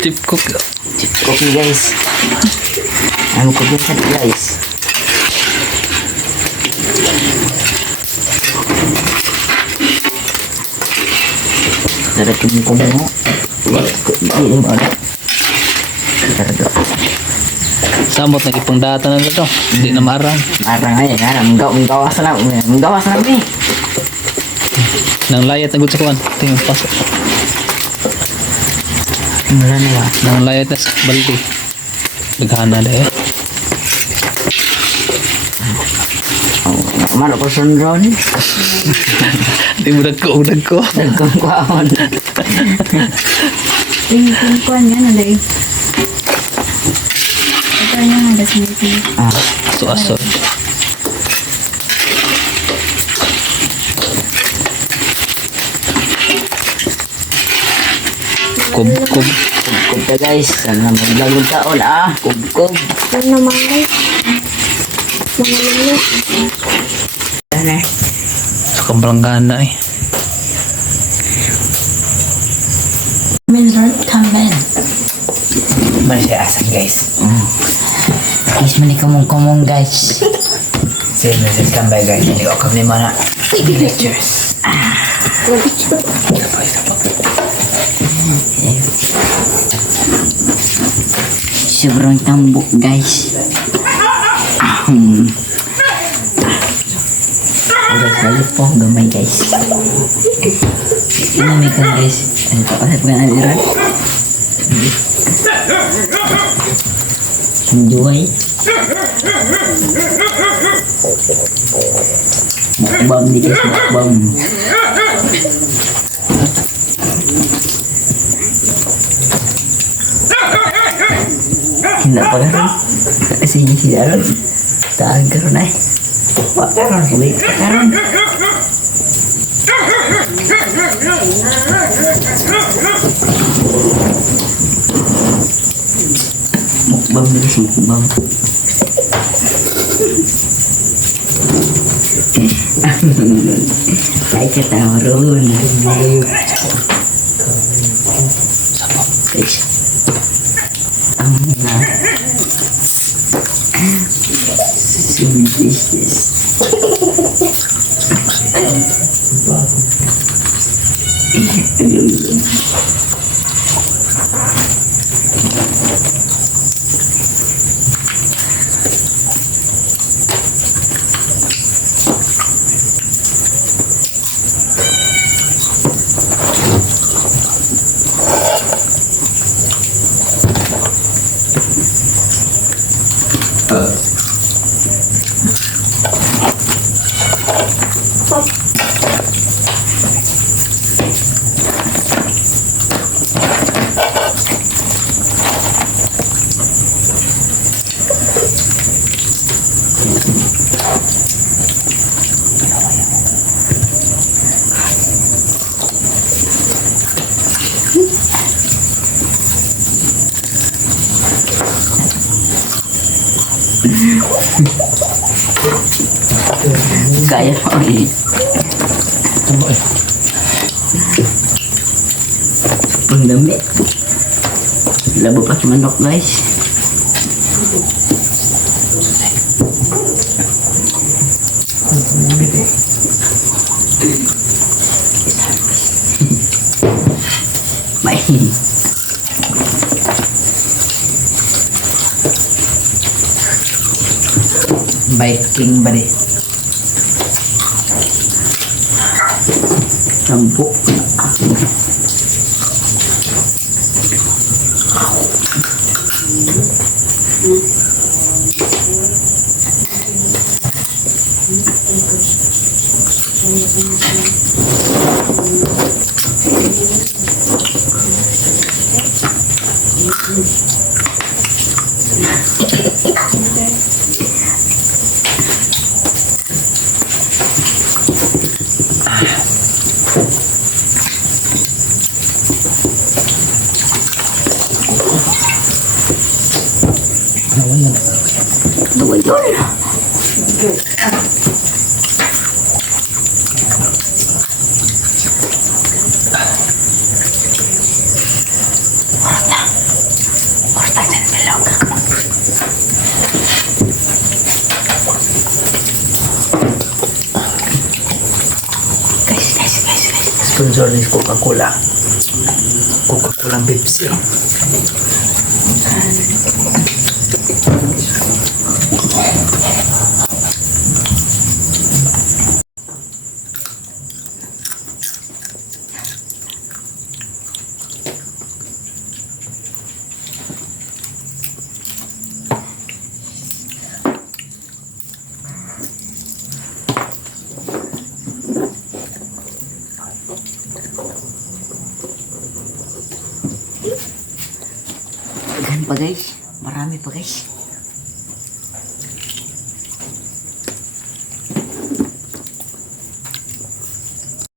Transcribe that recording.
Chip cook. Chip cook ni guys. Ano ko din sa guys. Sarap yung kumo. Ini mo na. Samot nagipang data na ito. Hindi na marang. Marang ay nga. Menggawas na. Menggawas na ni. Nang layat na gud sa kuan. Tingnan pasok. Wala na ba? Nang layat na sa balde. Daghana na eh. Mana ko sunron? Di mo dagko. Dagkong kwaon. Yung kuan yan, ano eh. Ito yung mga dasmiti. Aso-aso. Kub. Kub ka guys. Sana maglagod taon Kub. Ito naman guys. Mga lulu. Sana. Sa kabalanggana eh. Minsan, tamben. Masih asam guys. Guys, manikumong guys. Say message kambay guys. Hindi ko kami mana. TV lectures. Sobrang tambok guys. Guys, lalo po gamay guys. Ini nih kan guys. Ano pa kasi pag naliran? Enjoy. Mukbang nih guys, mukbang. Hindi pa karon. Kasi si Aaron. Tahan karon ay. Wag karon, wait pa karon. Mukbang guys, mukbang. Ay ketawa ron. Guys. So delicious. Kaya mo eh. Pangdami. Labo pa sa manok guys. Bye. Biking ba rin? Tampuk. Asan bilog? Guys. Sponsor ni Coca-Cola. Coca-Cola Pepsi. Daghan pa guys. Marami pa guys.